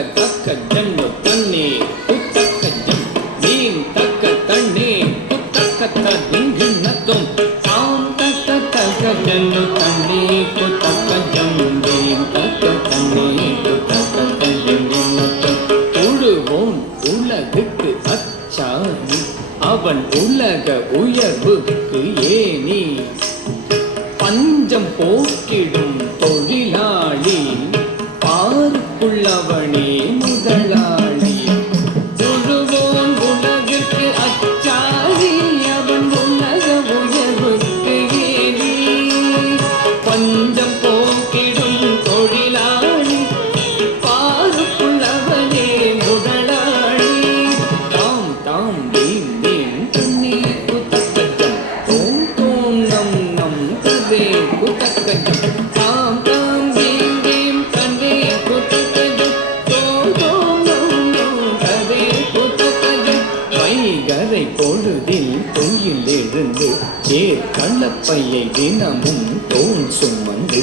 தக்க தக்க ஜன்னு தண்ணி துத்தக்க ஜம் மீன் தக்க தண்ணி துத்தக்க தன்கிண்ணத்தும் சாம் தக்க தக்க ஜன்னு தண்ணி துத்தக்க ஜம் மீன் தக்க தண்ணி துத்தக்க தன்கிண்ணத்தும் உழுவோம் உலகுக்கு அச்சாரி அவன் உலக உயர்வுக்கு ஏனி பஞ்சம் போக்கிடும் உள்ளவனே முதலாளி. தொழுவோன் உலகிற்கு அச்சாரி அவன் உலக உயர்வுக்கு ஏறி. பஞ்சம் போக்கிடும் தொழிலாளி பாருக்குள்ளவனே முதலாளி. தாம் தாம். பொழுதில் பொய்யில் எழுந்து ஏர் கள்ளப்பையை தினமும் தோல் சுமந்து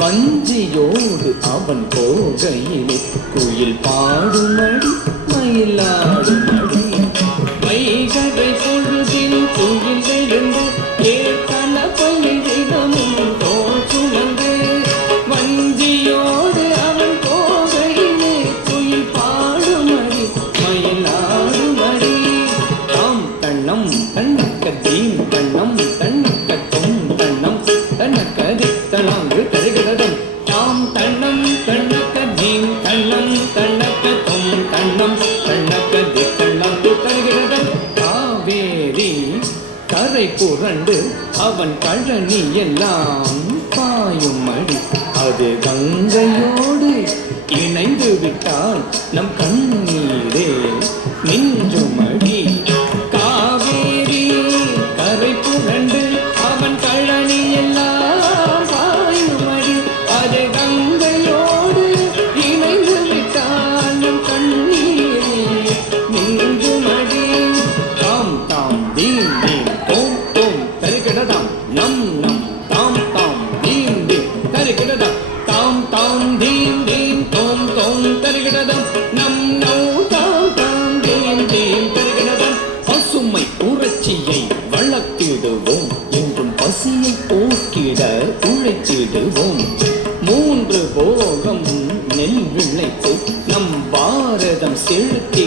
வஞ்சியோடு அவன் போகையிலே குயில் பாடுமடி மயிலா தன்னம் தன்னக்க தீம் தாம் காவேரி கரை புரண்டு அவன் கழனி எல்லாம் பாயும் அடி அது கங்கையோடு இணைந்து விட்டால் நம் கண் தருகிடதாம் நம் நம் தாம் தாம் தீம் தீம். தரி தருகிடதாம் தாம் தாம் தீம் தீம் தோம் தோம் தரி தருகிடதாம் நம் நௌ தாம் தாம் தீம் தீம் தரி தருகிடதாம் பசுமை புரட்சியை வளர்த்திடுவோம். என்றும் பசியை போக்கிட உழைத்திடுவோம் மூன்று போகம் நெல் விளைத்து நம் பாரதம் செலுத்தி